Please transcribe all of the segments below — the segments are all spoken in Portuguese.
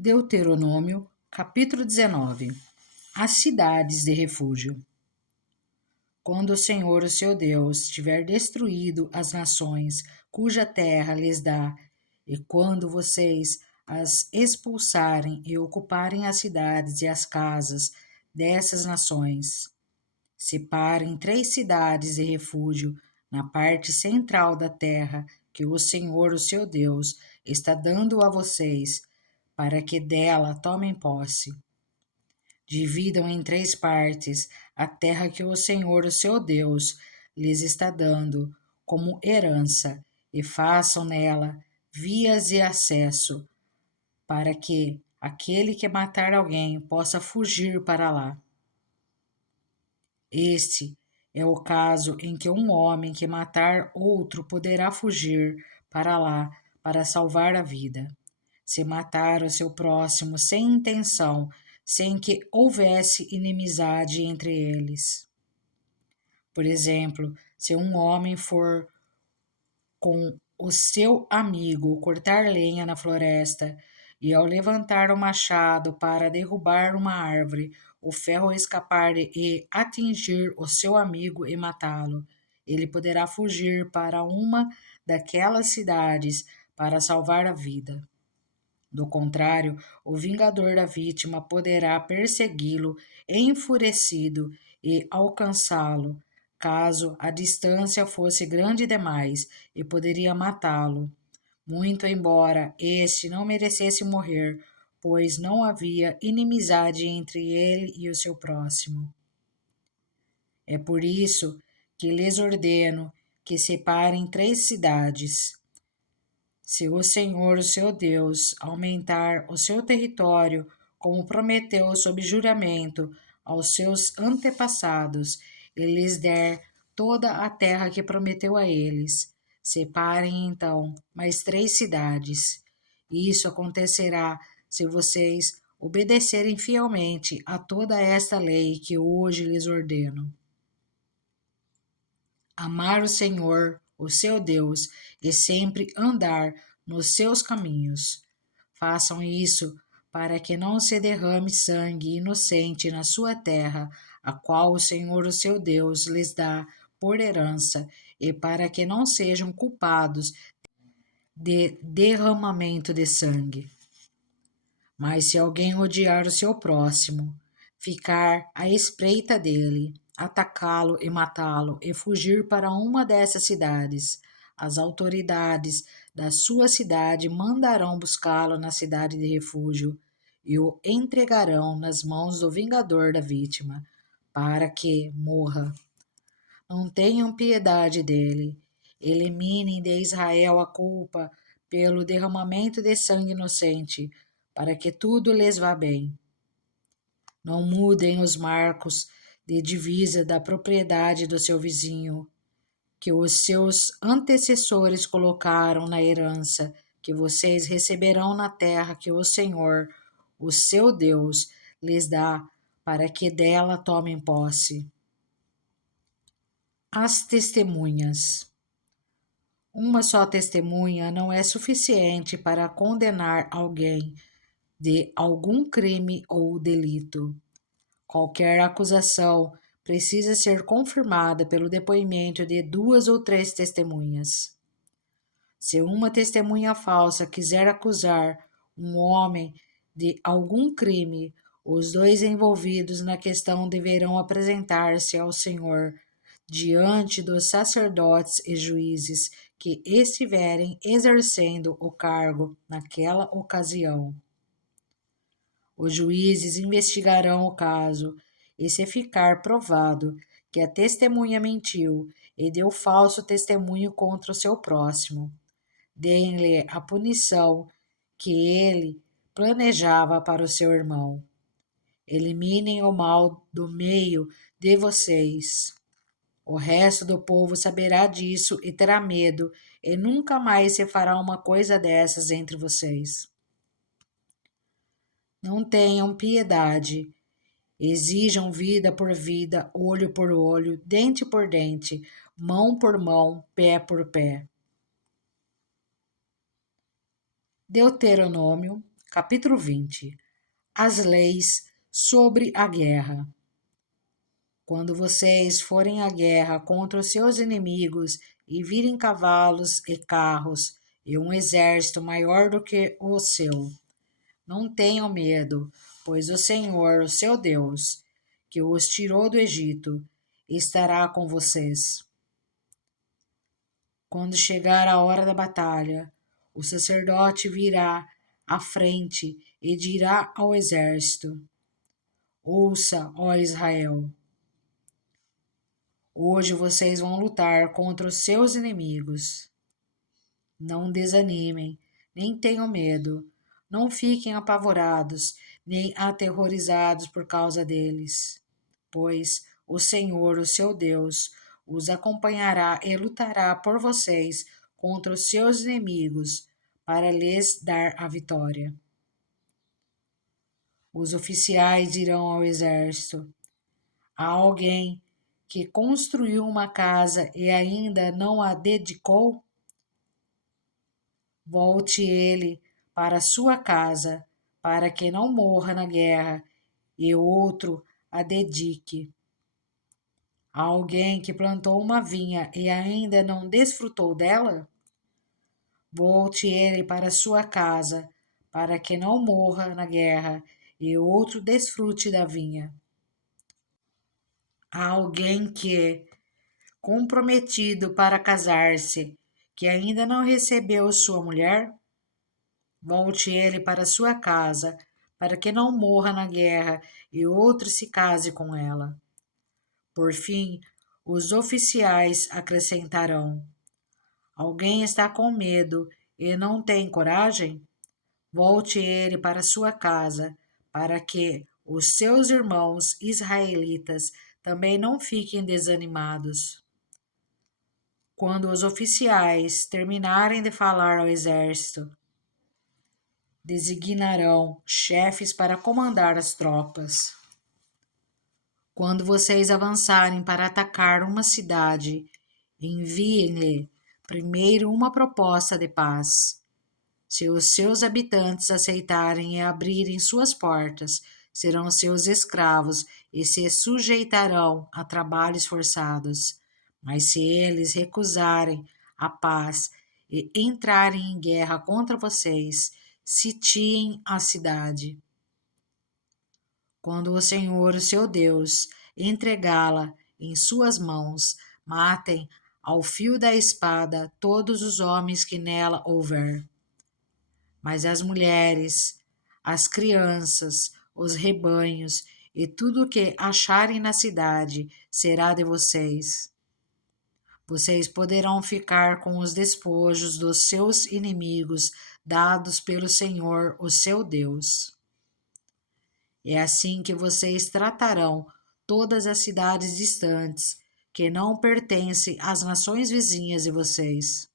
Deuteronômio, capítulo 19. As cidades de refúgio. Quando o Senhor, o seu Deus, tiver destruído as nações cuja terra lhes dá, e quando vocês as expulsarem e ocuparem as cidades e as casas dessas nações, separem 3 cidades de refúgio na parte central da terra que o Senhor, o seu Deus, está dando a vocês, para que dela tomem posse. Dividam em 3 partes a terra que o Senhor, o seu Deus, lhes está dando como herança, e façam nela vias de acesso, para que aquele que matar alguém possa fugir para lá. Este é o caso em que um homem que matar outro poderá fugir para lá para salvar a vida. Se matar o seu próximo sem intenção, sem que houvesse inimizade entre eles. Por exemplo, se um homem for com o seu amigo cortar lenha na floresta, e ao levantar o machado para derrubar uma árvore, o ferro escapar e atingir o seu amigo e matá-lo, ele poderá fugir para uma daquelas cidades para salvar a vida. Do contrário, o vingador da vítima poderá persegui-lo enfurecido e alcançá-lo, caso a distância fosse grande demais, e poderia matá-lo, muito embora este não merecesse morrer, pois não havia inimizade entre ele e o seu próximo. É por isso que lhes ordeno que separem 3 cidades. Se o Senhor, o seu Deus, aumentar o seu território, como prometeu sob juramento aos seus antepassados, e lhes der toda a terra que prometeu a eles, separem então mais 3 cidades. Isso acontecerá se vocês obedecerem fielmente a toda esta lei que hoje lhes ordeno. Amar o Senhor, o seu Deus, e sempre andar nos seus caminhos. Façam isso para que não se derrame sangue inocente na sua terra, a qual o Senhor, o seu Deus, lhes dá por herança, e para que não sejam culpados de derramamento de sangue. Mas se alguém odiar o seu próximo, ficar à espreita dele, atacá-lo e matá-lo, e fugir para uma dessas cidades, as autoridades da sua cidade mandarão buscá-lo na cidade de refúgio e o entregarão nas mãos do vingador da vítima, para que morra. Não tenham piedade dele. Eliminem de Israel a culpa pelo derramamento de sangue inocente, para que tudo lhes vá bem. Não mudem os marcos de divisa da propriedade do seu vizinho, que os seus antecessores colocaram na herança, que vocês receberão na terra que o Senhor, o seu Deus, lhes dá, para que dela tomem posse. As testemunhas. Uma só testemunha não é suficiente para condenar alguém de algum crime ou delito. Qualquer acusação precisa ser confirmada pelo depoimento de 2 ou 3 testemunhas. Se uma testemunha falsa quiser acusar um homem de algum crime, os 2 envolvidos na questão deverão apresentar-se ao Senhor diante dos sacerdotes e juízes que estiverem exercendo o cargo naquela ocasião. Os juízes investigarão o caso, e se ficar provado que a testemunha mentiu e deu falso testemunho contra o seu próximo, deem-lhe a punição que ele planejava para o seu irmão. Eliminem o mal do meio de vocês. O resto do povo saberá disso e terá medo, e nunca mais se fará uma coisa dessas entre vocês. Não tenham piedade. Exijam vida por vida, olho por olho, dente por dente, mão por mão, pé por pé. Deuteronômio, Capítulo 20. As leis sobre a guerra. Quando vocês forem à guerra contra os seus inimigos e virem cavalos e carros e um exército maior do que o seu, não tenham medo, pois o Senhor, o seu Deus, que os tirou do Egito, estará com vocês. Quando chegar a hora da batalha, o sacerdote virá à frente e dirá ao exército: Ouça, ó Israel, hoje vocês vão lutar contra os seus inimigos. Não desanimem, nem tenham medo, não fiquem apavorados, nem aterrorizados por causa deles, pois o Senhor, o seu Deus, os acompanhará e lutará por vocês contra os seus inimigos, para lhes dar a vitória. Os oficiais dirão ao exército: há alguém que construiu uma casa e ainda não a dedicou? Volte ele para sua casa, para que não morra na guerra, e outro a dedique. Há alguém que plantou uma vinha e ainda não desfrutou dela? Volte ele para sua casa, para que não morra na guerra, e outro desfrute da vinha. Há alguém que, comprometido para casar-se, que ainda não recebeu sua mulher? Volte ele para sua casa, para que não morra na guerra e outro se case com ela. Por fim, os oficiais acrescentarão: alguém está com medo e não tem coragem? Volte ele para sua casa, para que os seus irmãos israelitas também não fiquem desanimados. Quando os oficiais terminarem de falar ao exército, designarão chefes para comandar as tropas. Quando vocês avançarem para atacar uma cidade, enviem-lhe primeiro uma proposta de paz. Se os seus habitantes aceitarem e abrirem suas portas, serão seus escravos e se sujeitarão a trabalhos forçados. Mas se eles recusarem a paz e entrarem em guerra contra vocês, sitiem a cidade. Quando o Senhor, o seu Deus, entregá-la em suas mãos, matem ao fio da espada todos os homens que nela houver. Mas as mulheres, as crianças, os rebanhos e tudo o que acharem na cidade será de vocês. Vocês poderão ficar com os despojos dos seus inimigos dados pelo Senhor, o seu Deus. É assim que vocês tratarão todas as cidades distantes que não pertencem às nações vizinhas de vocês.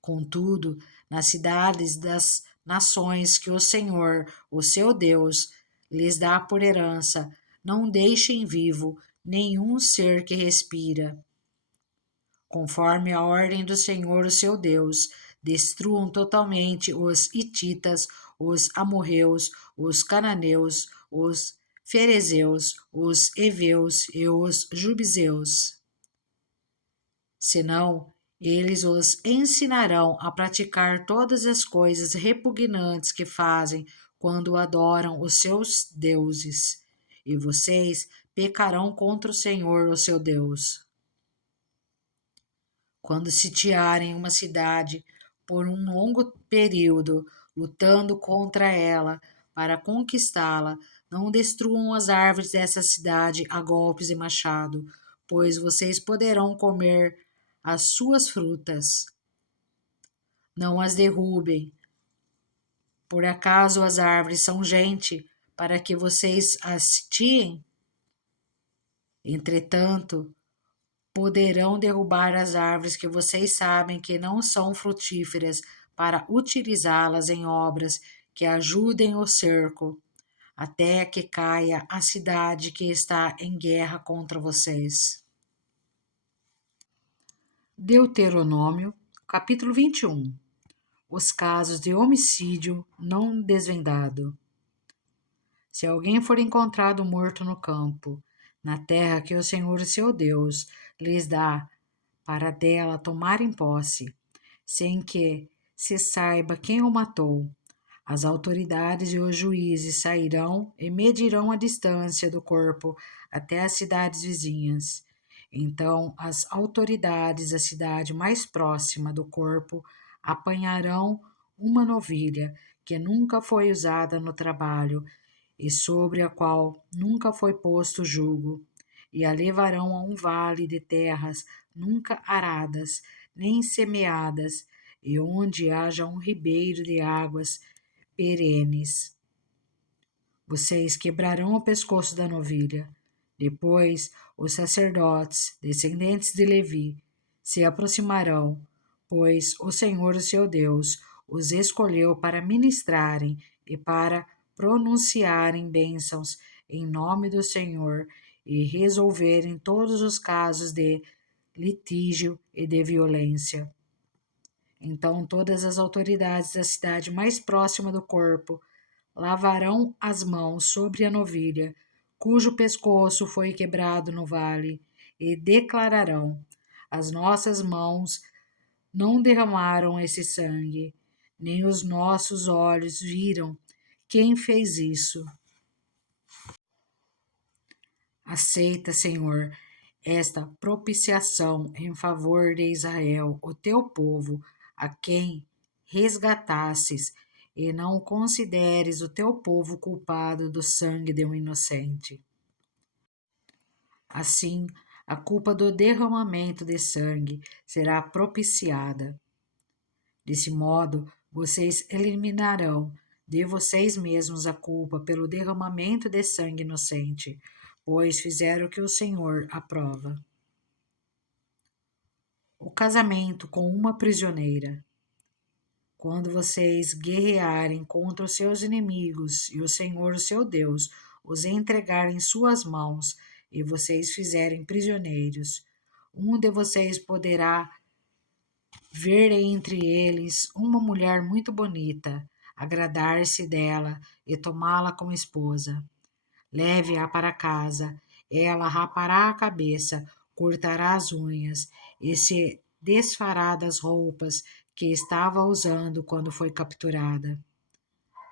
Contudo, nas cidades das nações que o Senhor, o seu Deus, lhes dá por herança, não deixem vivo nenhum ser que respira. Conforme a ordem do Senhor, o seu Deus, destruam totalmente os hititas, os amorreus, os cananeus, os ferezeus, os heveus e os jubizeus. Senão, eles os ensinarão a praticar todas as coisas repugnantes que fazem quando adoram os seus deuses, e vocês pecarão contra o Senhor, o seu Deus. Quando sitiarem uma cidade por um longo período, lutando contra ela para conquistá-la, não destruam as árvores dessa cidade a golpes de machado, pois vocês poderão comer as suas frutas. Não as derrubem. Por acaso as árvores são gente para que vocês as sitiem? Entretanto, poderão derrubar as árvores que vocês sabem que não são frutíferas para utilizá-las em obras que ajudem o cerco, até que caia a cidade que está em guerra contra vocês. Deuteronômio, capítulo 21. os casos de homicídio não desvendado. Se alguém for encontrado morto no campo, na terra que o Senhor seu Deus lhes dá para dela tomarem posse, sem que se saiba quem o matou, as autoridades e os juízes sairão e medirão a distância do corpo até as cidades vizinhas. Então, as autoridades da cidade mais próxima do corpo apanharão uma novilha que nunca foi usada no trabalho e sobre a qual nunca foi posto jugo, e a levarão a um vale de terras nunca aradas, nem semeadas, e onde haja um ribeiro de águas perenes. Vocês quebrarão o pescoço da novilha. Depois, os sacerdotes, descendentes de Levi, se aproximarão, pois o Senhor, o seu Deus, os escolheu para ministrarem e para pronunciarem bênçãos em nome do Senhor e resolverem todos os casos de litígio e de violência. Então todas as autoridades da cidade mais próxima do corpo lavarão as mãos sobre a novilha, cujo pescoço foi quebrado no vale, e declararão: as nossas mãos não derramaram esse sangue, nem os nossos olhos viram quem fez isso. Aceita, Senhor, esta propiciação em favor de Israel, o teu povo, a quem resgatasses, e não consideres o teu povo culpado do sangue de um inocente. Assim, a culpa do derramamento de sangue será propiciada. Desse modo, vocês eliminarão de vocês mesmos a culpa pelo derramamento de sangue inocente, pois fizeram o que o Senhor aprova. O casamento com uma prisioneira. Quando vocês guerrearem contra os seus inimigos e o Senhor, o seu Deus, os entregar em suas mãos e vocês fizerem prisioneiros, um de vocês poderá ver entre eles uma mulher muito bonita, agradar-se dela e tomá-la como esposa. Leve-a para casa, ela rapará a cabeça, cortará as unhas e se desfará das roupas que estava usando quando foi capturada.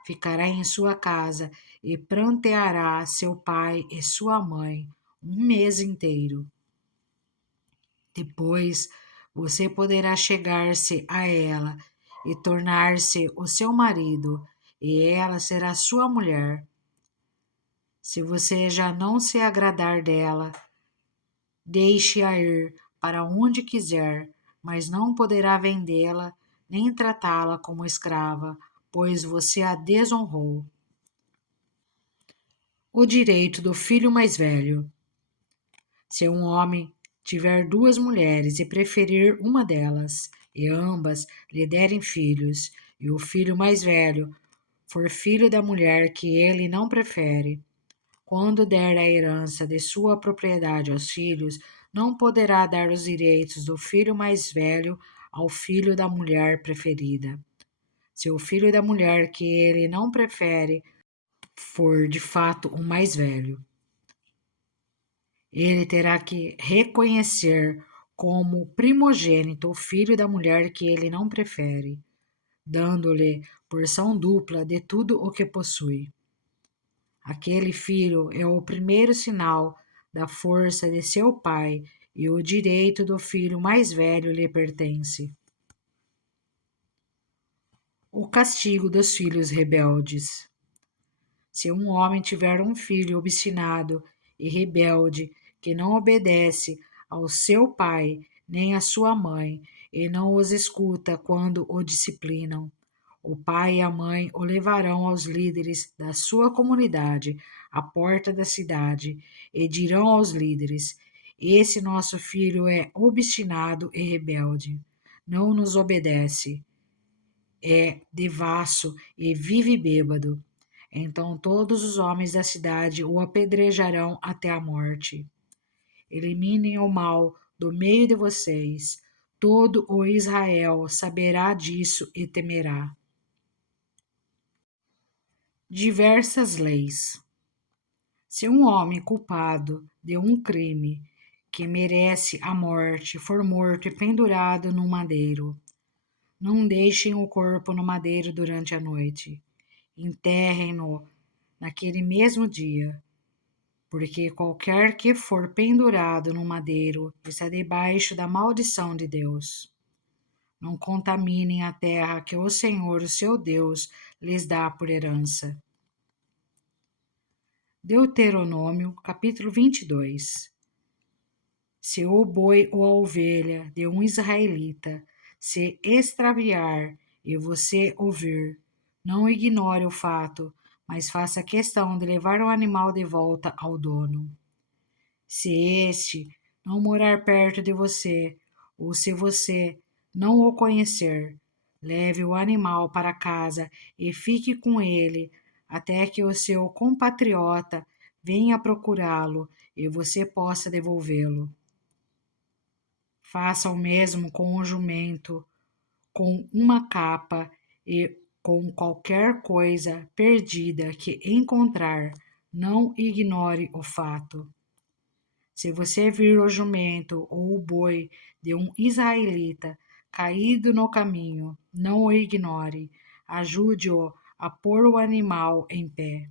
Ficará em sua casa e pranteará seu pai e sua mãe um mês inteiro. Depois você poderá chegar-se a ela e tornar-se o seu marido, e ela será sua mulher. Se você já não se agradar dela, deixe-a ir para onde quiser, mas não poderá vendê-la nem tratá-la como escrava, pois você a desonrou. O direito do filho mais velho. Se um homem tiver duas mulheres e preferir uma delas, e ambas lhe derem filhos, e o filho mais velho for filho da mulher que ele não prefere, quando der a herança de sua propriedade aos filhos, não poderá dar os direitos do filho mais velho ao filho da mulher preferida. Se o filho da mulher que ele não prefere for de fato o mais velho, ele terá que reconhecer como primogênito o filho da mulher que ele não prefere, dando-lhe porção dupla de tudo o que possui. Aquele filho é o primeiro sinal da força de seu pai e o direito do filho mais velho lhe pertence. O castigo dos filhos rebeldes. Se um homem tiver um filho obstinado e rebelde que não obedece ao seu pai nem à sua mãe e não os escuta quando o disciplinam, o pai e a mãe o levarão aos líderes da sua comunidade, à porta da cidade, e dirão aos líderes: esse nosso filho é obstinado e rebelde, não nos obedece, é devasso e vive bêbado. Então todos os homens da cidade o apedrejarão até a morte. Eliminem o mal do meio de vocês. Todo o Israel saberá disso e temerá. Diversas leis. Se um homem culpado de um crime que merece a morte for morto e pendurado num madeiro, não deixem o corpo no madeiro durante a noite. Enterrem-no naquele mesmo dia, porque qualquer que for pendurado no madeiro está debaixo da maldição de Deus. Não contaminem a terra que o Senhor, o seu Deus, lhes dá por herança. Deuteronômio, capítulo 22. Se o boi ou a ovelha de um israelita se extraviar e você ouvir, não ignore o fato, mas faça questão de levar o animal de volta ao dono. Se este não morar perto de você, ou se você não o conhecer, leve o animal para casa e fique com ele até que o seu compatriota venha procurá-lo e você possa devolvê-lo. Faça o mesmo com o jumento, com uma capa e com qualquer coisa perdida que encontrar. Não ignore o fato. Se você vir o jumento ou o boi de um israelita caído no caminho, não o ignore. Ajude-o a pôr o animal em pé.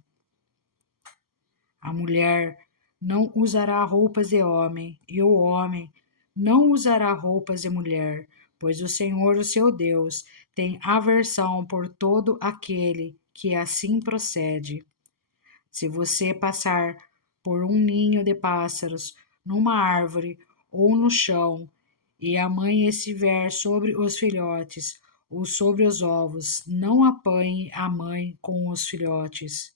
A mulher não usará roupas de homem, e o homem não usará roupas de mulher, pois o Senhor, o seu Deus, tem aversão por todo aquele que assim procede. Se você passar por um ninho de pássaros, numa árvore ou no chão, e a mãe estiver sobre os filhotes ou sobre os ovos, não apanhe a mãe com os filhotes.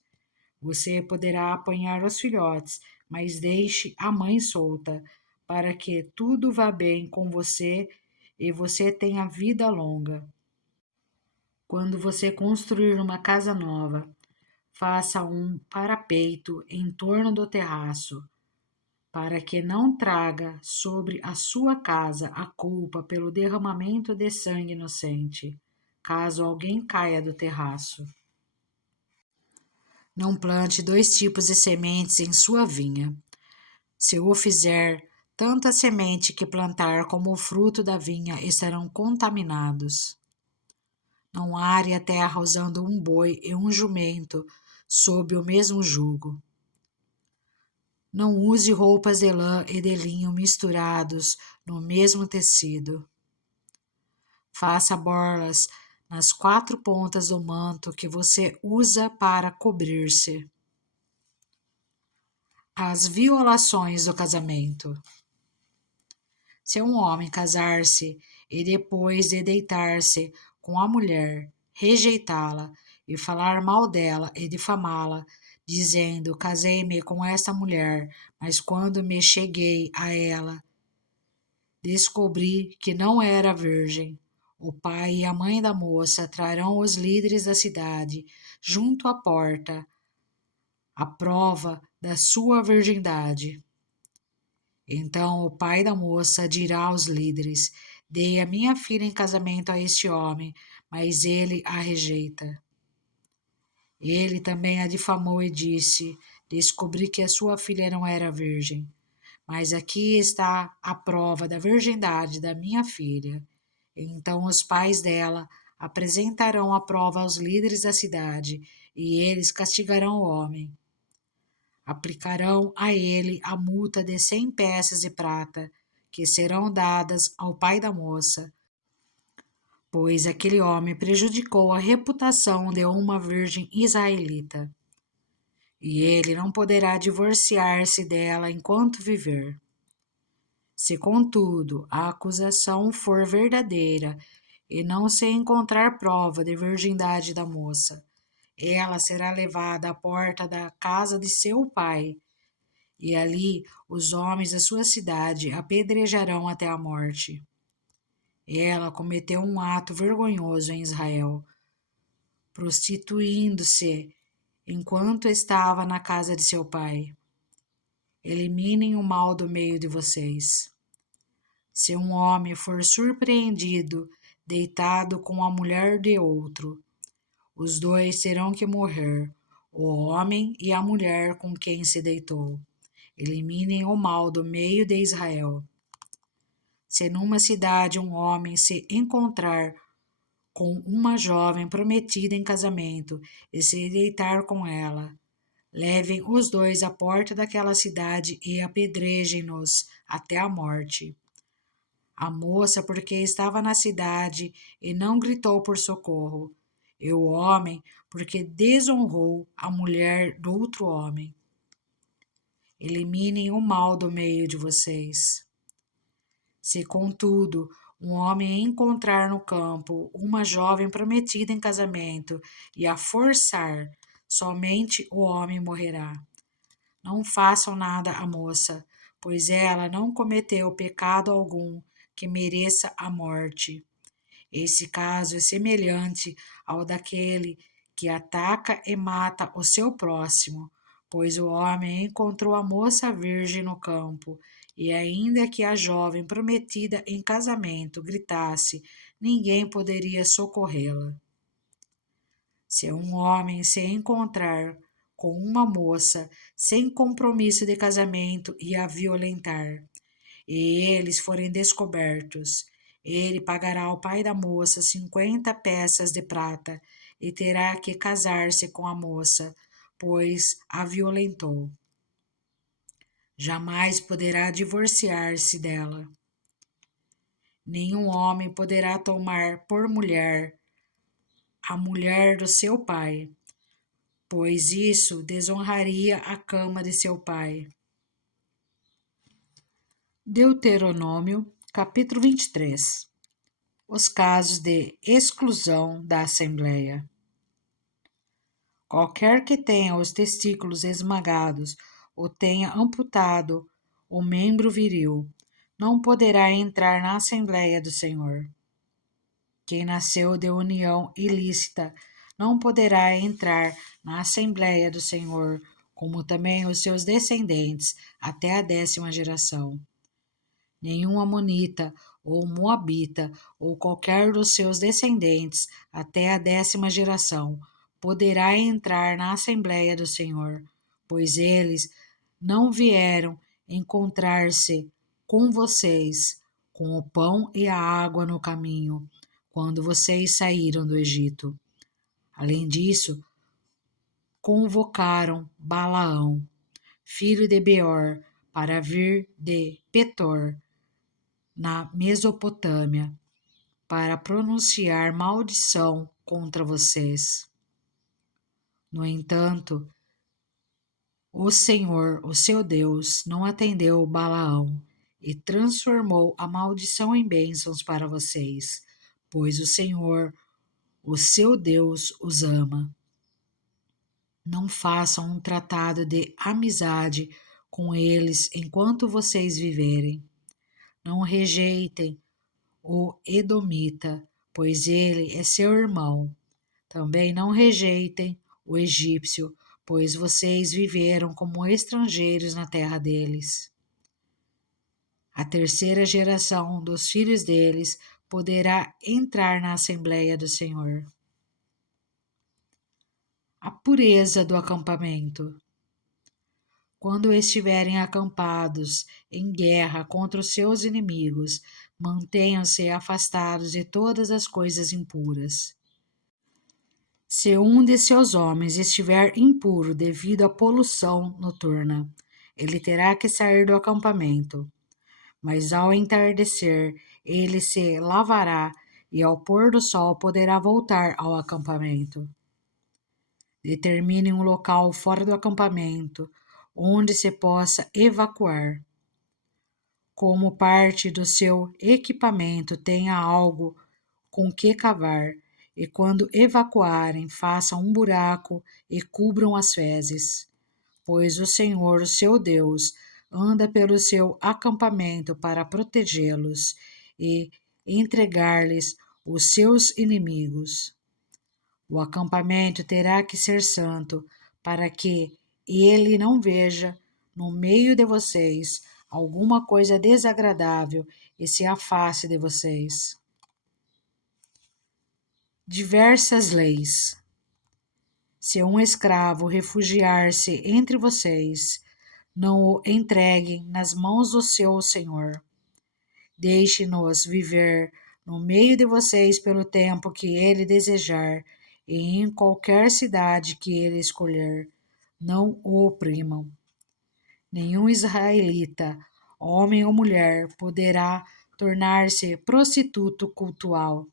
Você poderá apanhar os filhotes, mas deixe a mãe solta, para que tudo vá bem com você e você tenha vida longa. Quando você construir uma casa nova, faça um parapeito em torno do terraço, para que não traga sobre a sua casa a culpa pelo derramamento de sangue inocente, caso alguém caia do terraço. Não plante dois tipos de sementes em sua vinha. Se o fizer, tanto a semente que plantar como o fruto da vinha estarão contaminados. Não are a terra usando um boi e um jumento sob o mesmo jugo. Não use roupas de lã e de linho misturados no mesmo tecido. Faça borlas nas 4 pontas do manto que você usa para cobrir-se. As violações do casamento. Se um homem casar-se e depois de deitar-se com a mulher, rejeitá-la e falar mal dela e difamá-la, dizendo: casei-me com esta mulher, mas quando me cheguei a ela, descobri que não era virgem. O pai e a mãe da moça trarão os líderes da cidade junto à porta, a prova da sua virgindade. Então o pai da moça dirá aos líderes: dei a minha filha em casamento a este homem, mas ele a rejeita. Ele também a difamou e disse: descobri que a sua filha não era virgem. Mas aqui está a prova da virgindade da minha filha. Então os pais dela apresentarão a prova aos líderes da cidade, e eles castigarão o homem. Aplicarão a ele a multa de 100 peças de prata, que serão dadas ao pai da moça, pois aquele homem prejudicou a reputação de uma virgem israelita, e ele não poderá divorciar-se dela enquanto viver. Se, contudo, a acusação for verdadeira e não se encontrar prova de virgindade da moça, ela será levada à porta da casa de seu pai, e ali os homens da sua cidade apedrejarão até a morte. Ela cometeu um ato vergonhoso em Israel, prostituindo-se enquanto estava na casa de seu pai. Eliminem o mal do meio de vocês. Se um homem for surpreendido deitado com a mulher de outro, os dois terão que morrer, o homem e a mulher com quem se deitou. Eliminem o mal do meio de Israel. Se numa cidade um homem se encontrar com uma jovem prometida em casamento e se deitar com ela, levem os dois à porta daquela cidade e apedrejem-nos até a morte. A moça, porque estava na cidade e não gritou por socorro, e o homem, porque desonrou a mulher do outro homem. Eliminem o mal do meio de vocês. Se, contudo, um homem encontrar no campo uma jovem prometida em casamento e a forçar, somente o homem morrerá. Não façam nada à moça, pois ela não cometeu pecado algum que mereça a morte. Esse caso é semelhante ao daquele que ataca e mata o seu próximo, pois o homem encontrou a moça virgem no campo, e ainda que a jovem prometida em casamento gritasse, ninguém poderia socorrê-la. Se um homem se encontrar com uma moça sem compromisso de casamento e a violentar, e eles forem descobertos, ele pagará ao pai da moça 50 peças de prata e terá que casar-se com a moça, pois a violentou. Jamais poderá divorciar-se dela. Nenhum homem poderá tomar por mulher a mulher do seu pai, pois isso desonraria a cama de seu pai. Deuteronômio, capítulo 23. Os casos de exclusão da Assembleia. Qualquer que tenha os testículos esmagados ou tenha amputado o membro viril, não poderá entrar na Assembleia do Senhor. Quem nasceu de união ilícita não poderá entrar na Assembleia do Senhor, como também os seus descendentes até a 10ª geração. Nenhum amonita ou moabita ou qualquer dos seus descendentes até a 10ª geração poderá entrar na Assembleia do Senhor, pois eles não vieram encontrar-se com vocês com o pão e a água no caminho, quando vocês saíram do Egito. Além disso, convocaram Balaão, filho de Beor, para vir de Petor, na Mesopotâmia, para pronunciar maldição contra vocês. No entanto, o Senhor, o seu Deus, não atendeu Balaão e transformou a maldição em bênçãos para vocês, pois o Senhor, o seu Deus, os ama. Não façam um tratado de amizade com eles enquanto vocês viverem. Não rejeitem o Edomita, pois ele é seu irmão. Também não rejeitem o egípcio, pois vocês viveram como estrangeiros na terra deles. A 3ª geração dos filhos deles poderá entrar na Assembleia do Senhor. A pureza do acampamento. Quando estiverem acampados em guerra contra os seus inimigos, mantenham-se afastados de todas as coisas impuras. Se um de seus homens estiver impuro devido à poluição noturna, ele terá que sair do acampamento. Mas ao entardecer, ele se lavará e ao pôr do sol poderá voltar ao acampamento. Determine um local fora do acampamento, onde se possa evacuar. Como parte do seu equipamento tenha algo com que cavar, e quando evacuarem, façam um buraco e cubram as fezes, pois o Senhor, seu Deus, anda pelo seu acampamento para protegê-los e entregar-lhes os seus inimigos. O acampamento terá que ser santo, para que ele não veja no meio de vocês alguma coisa desagradável e se afaste de vocês. Diversas leis. Se um escravo refugiar-se entre vocês, não o entreguem nas mãos do seu senhor. Deixe-nos viver no meio de vocês pelo tempo que ele desejar, e em qualquer cidade que ele escolher. Não o oprimam. Nenhum israelita, homem ou mulher, poderá tornar-se prostituto cultual.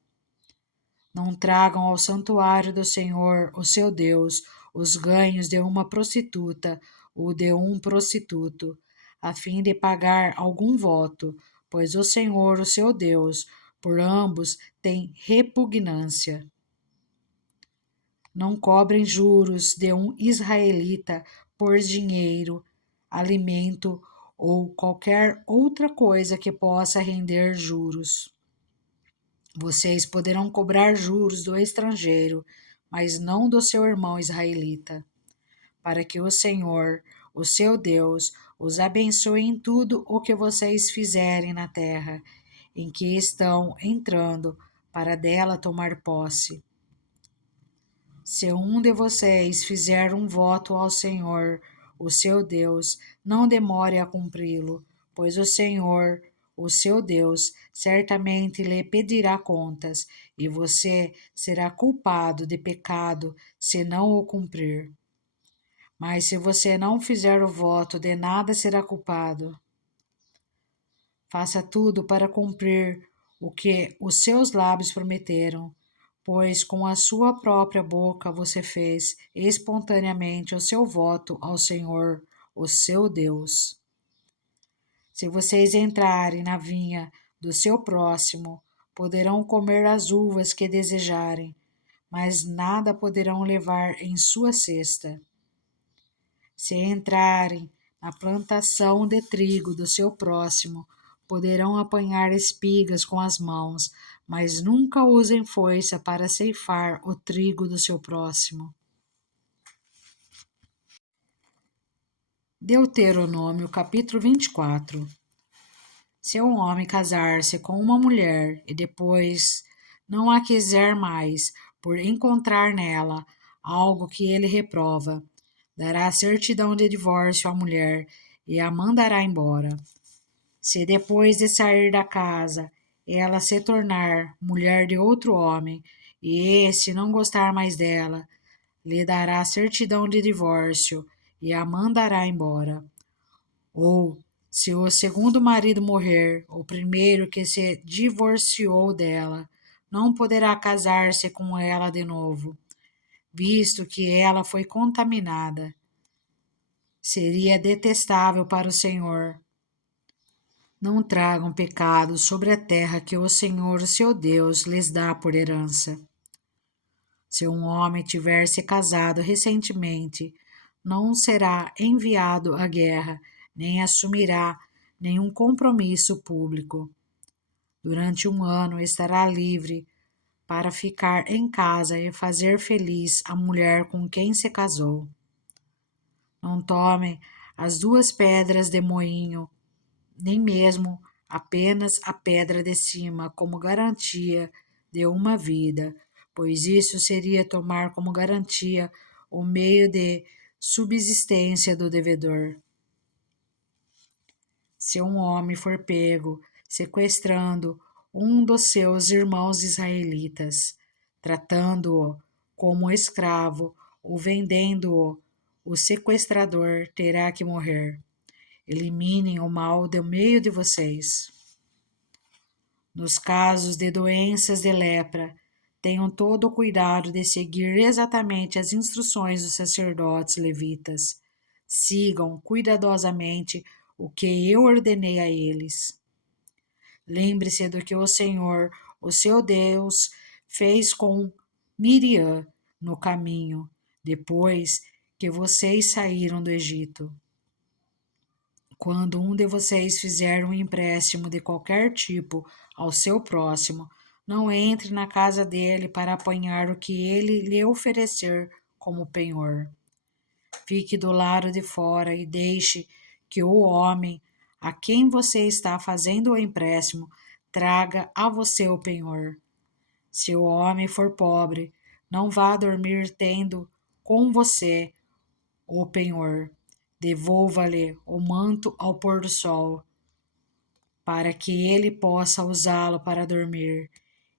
Não tragam ao santuário do Senhor, o seu Deus, os ganhos de uma prostituta ou de um prostituto, a fim de pagar algum voto, pois o Senhor, o seu Deus, por ambos tem repugnância. Não cobrem juros de um israelita por dinheiro, alimento ou qualquer outra coisa que possa render juros. Vocês poderão cobrar juros do estrangeiro, mas não do seu irmão israelita, para que o Senhor, o seu Deus, os abençoe em tudo o que vocês fizerem na terra, em que estão entrando, para dela tomar posse. Se um de vocês fizer um voto ao Senhor, o seu Deus, não demore a cumpri-lo, pois o Senhor, o seu Deus, certamente lhe pedirá contas, e você será culpado de pecado se não o cumprir. Mas se você não fizer o voto, de nada será culpado. Faça tudo para cumprir o que os seus lábios prometeram, pois com a sua própria boca você fez espontaneamente o seu voto ao Senhor, o seu Deus. Se vocês entrarem na vinha do seu próximo, poderão comer as uvas que desejarem, mas nada poderão levar em sua cesta. Se entrarem na plantação de trigo do seu próximo, poderão apanhar espigas com as mãos, mas nunca usem foice para ceifar o trigo do seu próximo. Deuteronômio capítulo 24. Se um homem casar-se com uma mulher e depois não a quiser mais, por encontrar nela algo que ele reprova, dará certidão de divórcio à mulher e a mandará embora. Se depois de sair da casa ela se tornar mulher de outro homem e esse não gostar mais dela, lhe dará certidão de divórcio e a mandará embora. Ou, se o segundo marido morrer, o primeiro que se divorciou dela não poderá casar-se com ela de novo, visto que ela foi contaminada. Seria detestável para o Senhor. Não tragam pecado sobre a terra que o Senhor, seu Deus, lhes dá por herança. Se um homem tiver se casado recentemente, não será enviado à guerra, nem assumirá nenhum compromisso público. Durante um ano estará livre para ficar em casa e fazer feliz a mulher com quem se casou. Não tomem as 2 pedras de moinho, nem mesmo apenas a pedra de cima como garantia de uma vida, pois isso seria tomar como garantia o meio de subsistência do devedor. Se um homem for pego sequestrando um dos seus irmãos israelitas, tratando-o como escravo ou vendendo-o, o sequestrador terá que morrer. Eliminem o mal do meio de vocês. Nos casos de doenças de lepra, tenham todo o cuidado de seguir exatamente as instruções dos sacerdotes levitas. Sigam cuidadosamente o que eu ordenei a eles. Lembre-se do que o Senhor, o seu Deus, fez com Miriam no caminho, depois que vocês saíram do Egito. Quando um de vocês fizer um empréstimo de qualquer tipo ao seu próximo, não entre na casa dele para apanhar o que ele lhe oferecer como penhor. Fique do lado de fora e deixe que o homem a quem você está fazendo o empréstimo traga a você o penhor. Se o homem for pobre, não vá dormir tendo com você o penhor. Devolva-lhe o manto ao pôr do sol, para que ele possa usá-lo para dormir.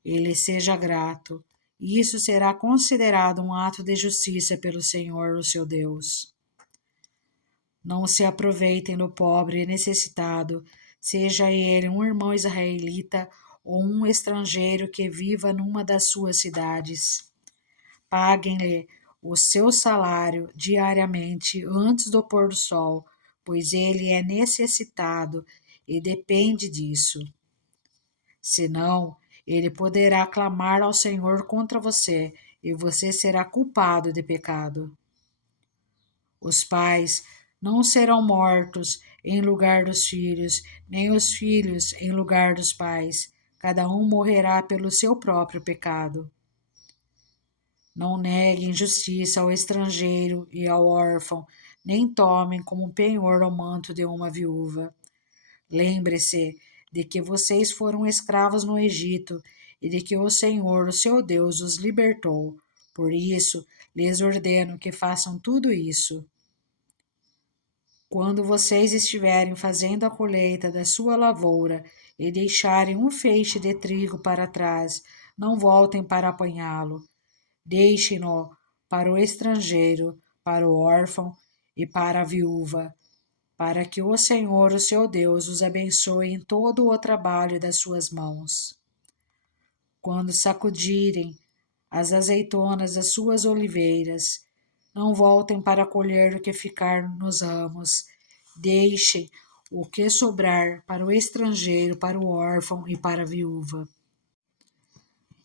Ele seja grato. Isso será considerado um ato de justiça pelo Senhor, o seu Deus. Não se aproveitem do pobre e necessitado, seja ele um irmão israelita ou um estrangeiro que viva numa das suas cidades. Paguem-lhe o seu salário diariamente antes do pôr do sol, pois ele é necessitado e depende disso. Senão, ele poderá clamar ao Senhor contra você e você será culpado de pecado. Os pais não serão mortos em lugar dos filhos, nem os filhos em lugar dos pais. Cada um morrerá pelo seu próprio pecado. Não neguem justiça ao estrangeiro e ao órfão, nem tomem como penhor o manto de uma viúva. Lembre-se de que vocês foram escravos no Egito e de que o Senhor, o seu Deus, os libertou. Por isso, lhes ordeno que façam tudo isso. Quando vocês estiverem fazendo a colheita da sua lavoura e deixarem um feixe de trigo para trás, não voltem para apanhá-lo. Deixem-no para o estrangeiro, para o órfão e para a viúva, para que o Senhor, o seu Deus, os abençoe em todo o trabalho das suas mãos. Quando sacudirem as azeitonas das suas oliveiras, não voltem para colher o que ficar nos ramos. Deixem o que sobrar para o estrangeiro, para o órfão e para a viúva.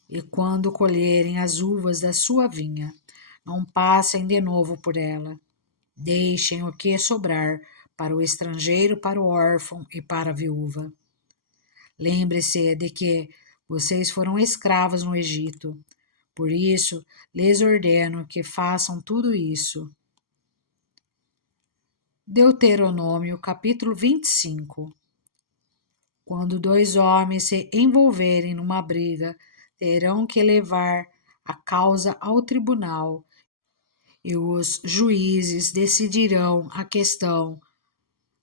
E quando colherem as uvas da sua vinha, não passem de novo por ela. Deixem o que sobrar para o estrangeiro, para o órfão e para a viúva. Lembre-se de que vocês foram escravos no Egito. Por isso, lhes ordeno que façam tudo isso. Deuteronômio, capítulo 25. Quando dois homens se envolverem numa briga, terão que levar a causa ao tribunal e os juízes decidirão a questão,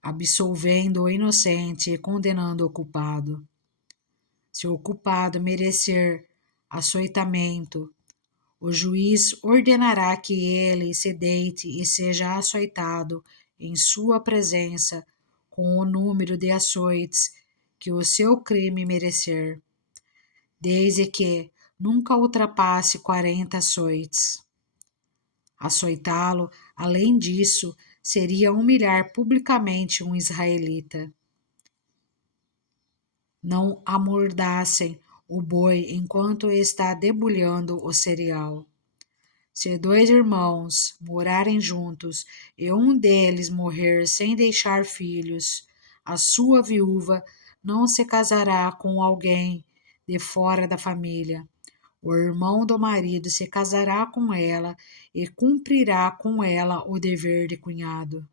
absolvendo o inocente e condenando o culpado. Se o culpado merecer açoitamento, o juiz ordenará que ele se deite e seja açoitado em sua presença com o número de açoites que o seu crime merecer, desde que nunca ultrapasse 40 açoites. Açoitá-lo, além disso, seria humilhar publicamente um israelita. Não amordassem o boi enquanto está debulhando o cereal. Se dois irmãos morarem juntos e um deles morrer sem deixar filhos, a sua viúva não se casará com alguém de fora da família. O irmão do marido se casará com ela e cumprirá com ela o dever de cunhado.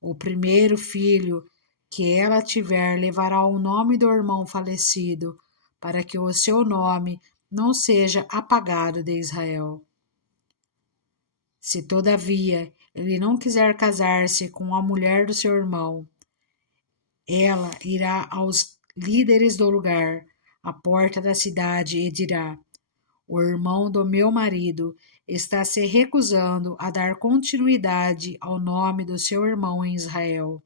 O primeiro filho que ela tiver levará o nome do irmão falecido, para que o seu nome não seja apagado de Israel. Se, todavia, ele não quiser casar-se com a mulher do seu irmão, ela irá aos líderes do lugar, à porta da cidade, e dirá: o irmão do meu marido está se recusando a dar continuidade ao nome do seu irmão em Israel.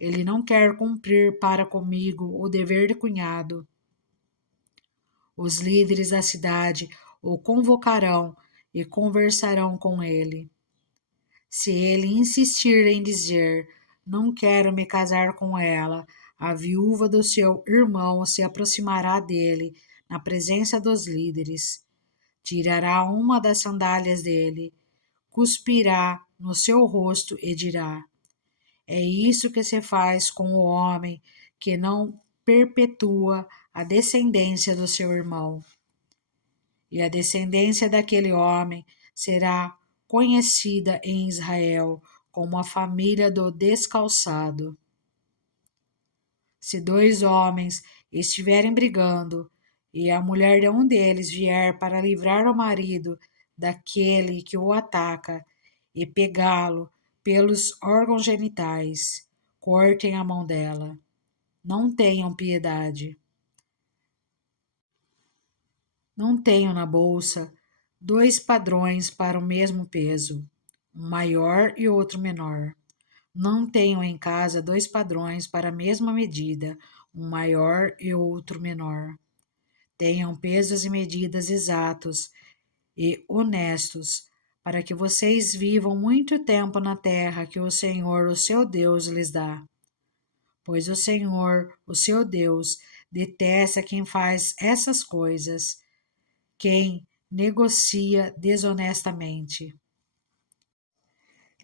Ele não quer cumprir para comigo o dever de cunhado. Os líderes da cidade o convocarão e conversarão com ele. Se ele insistir em dizer: não quero me casar com ela, a viúva do seu irmão se aproximará dele na presença dos líderes, tirará uma das sandálias dele, cuspirá no seu rosto e dirá: é isso que se faz com o homem que não perpetua a descendência do seu irmão. E a descendência daquele homem será conhecida em Israel como a família do descalçado. Se 2 homens estiverem brigando, e a mulher de um deles vier para livrar o marido daquele que o ataca, e pegá-lo pelos órgãos genitais, cortem a mão dela. Não tenham piedade. Não tenho na bolsa 2 padrões para o mesmo peso, um maior e outro menor. Não tenho em casa 2 padrões para a mesma medida, um maior e outro menor. Tenham pesos e medidas exatos e honestos, para que vocês vivam muito tempo na terra que o Senhor, o seu Deus, lhes dá. Pois o Senhor, o seu Deus, detesta quem faz essas coisas, quem negocia desonestamente.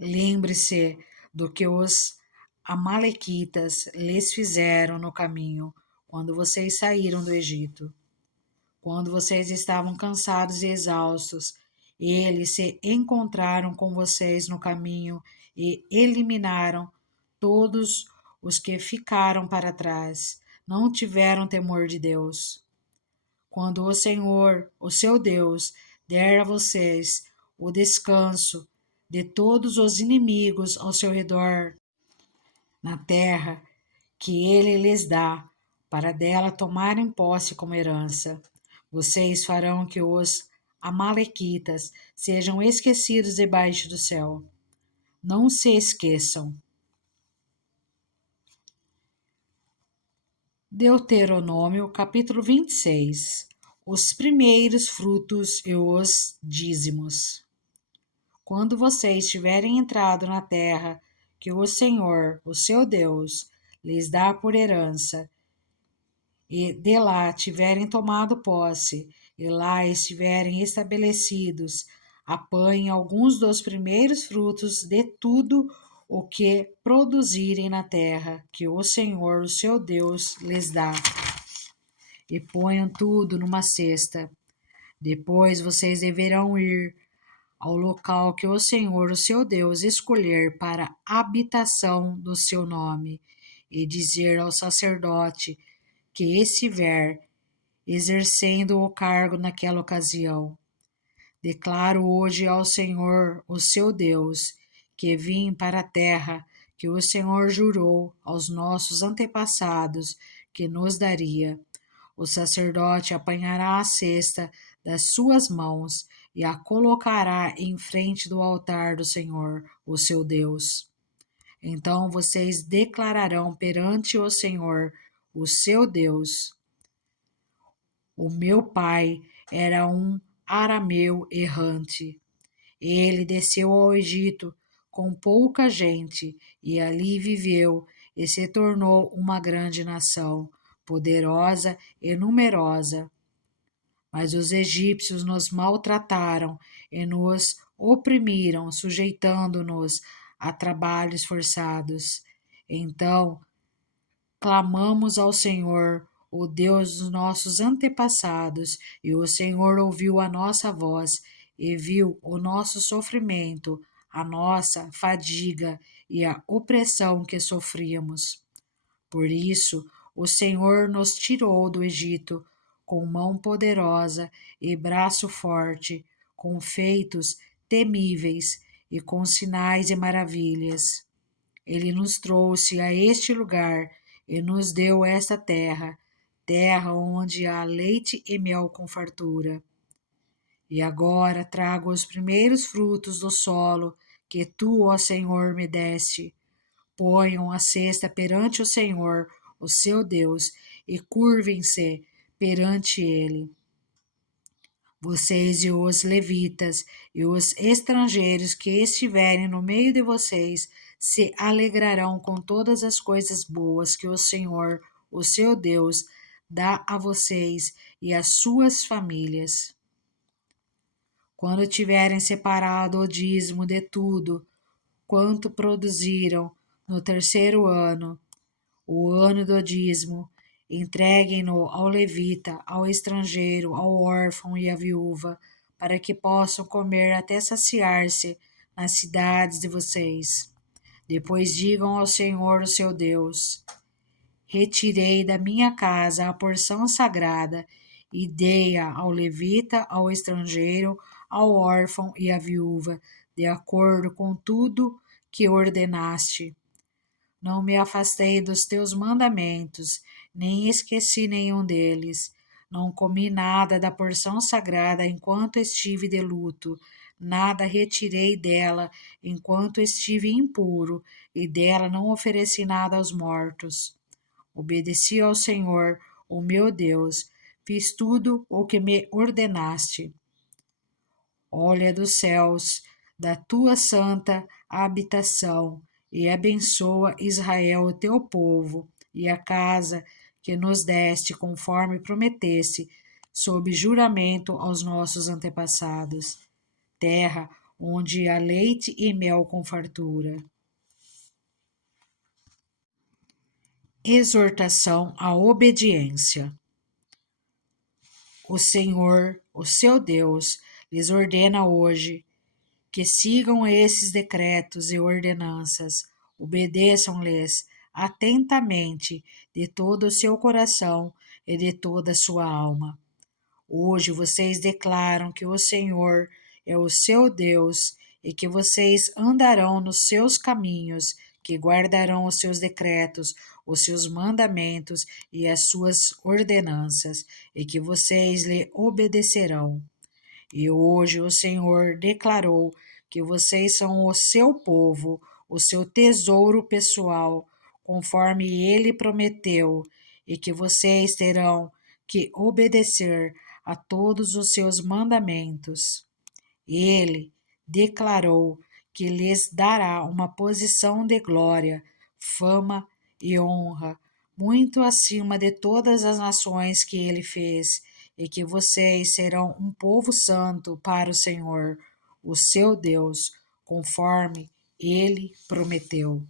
Lembre-se do que os amalequitas lhes fizeram no caminho, quando vocês saíram do Egito. Quando vocês estavam cansados e exaustos, eles se encontraram com vocês no caminho e eliminaram todos os que ficaram para trás. Não tiveram temor de Deus. Quando o Senhor, o seu Deus, der a vocês o descanso de todos os inimigos ao seu redor, na terra que ele lhes dá, para dela tomarem posse como herança, vocês farão que os amalequitas sejam esquecidos debaixo do céu. Não se esqueçam. Deuteronômio, capítulo 26. Os primeiros frutos e os dízimos. Quando vocês tiverem entrado na terra que o Senhor, o seu Deus, lhes dá por herança, e de lá tiverem tomado posse, e lá estiverem estabelecidos, apanhem alguns dos primeiros frutos de tudo o que produzirem na terra que o Senhor, o seu Deus, lhes dá, e ponham tudo numa cesta. Depois vocês deverão ir ao local que o Senhor, o seu Deus, escolher para a habitação do seu nome, e dizer ao sacerdote que estiver exercendo o cargo naquela ocasião: declaro hoje ao Senhor, o seu Deus, que vim para a terra que o Senhor jurou aos nossos antepassados que nos daria. O sacerdote apanhará a cesta das suas mãos e a colocará em frente do altar do Senhor, o seu Deus. Então vocês declararão perante o Senhor, o seu Deus: o meu pai era um arameu errante. Ele desceu ao Egito com pouca gente e ali viveu e se tornou uma grande nação, poderosa e numerosa. Mas os egípcios nos maltrataram e nos oprimiram, sujeitando-nos a trabalhos forçados. Então clamamos ao Senhor, o Deus dos nossos antepassados, e o Senhor ouviu a nossa voz e viu o nosso sofrimento, a nossa fadiga e a opressão que sofríamos. Por isso, o Senhor nos tirou do Egito com mão poderosa e braço forte, com feitos temíveis e com sinais e maravilhas. Ele nos trouxe a este lugar e nos deu esta terra, terra onde há leite e mel com fartura. E agora trago os primeiros frutos do solo que tu, ó Senhor, me deste. Ponham a cesta perante o Senhor, o seu Deus, e curvem-se perante ele. Vocês e os levitas e os estrangeiros que estiverem no meio de vocês se alegrarão com todas as coisas boas que o Senhor, o seu Deus, dá a vocês e às suas famílias. Quando tiverem separado o dízimo de tudo quanto produziram no terceiro ano, o ano do dízimo, entreguem-no ao levita, ao estrangeiro, ao órfão e à viúva, para que possam comer até saciar-se nas cidades de vocês. Depois digam ao Senhor, o seu Deus: retirei da minha casa a porção sagrada e dei-a ao levita, ao estrangeiro, ao órfão e à viúva, de acordo com tudo que ordenaste. Não me afastei dos teus mandamentos, nem esqueci nenhum deles. Não comi nada da porção sagrada enquanto estive de luto, nada retirei dela enquanto estive impuro, e dela não ofereci nada aos mortos. Obedeci ao Senhor, o meu Deus, fiz tudo o que me ordenaste. Olha dos céus, da tua santa habitação, e abençoa Israel, o teu povo, e a casa que nos deste, conforme prometeste, sob juramento aos nossos antepassados, terra onde há leite e mel com fartura. Exortação à obediência. O Senhor, o seu Deus, lhes ordena hoje que sigam esses decretos e ordenanças, obedeçam-lhes atentamente de todo o seu coração e de toda a sua alma. Hoje vocês declaram que o Senhor é o seu Deus e que vocês andarão nos seus caminhos, que guardarão os seus decretos, os seus mandamentos e as suas ordenanças, e que vocês lhe obedecerão. E hoje o Senhor declarou que vocês são o seu povo, o seu tesouro pessoal, conforme ele prometeu, e que vocês terão que obedecer a todos os seus mandamentos. Ele declarou que lhes dará uma posição de glória, fama e honra, muito acima de todas as nações que ele fez, e que vocês serão um povo santo para o Senhor, o seu Deus, conforme ele prometeu.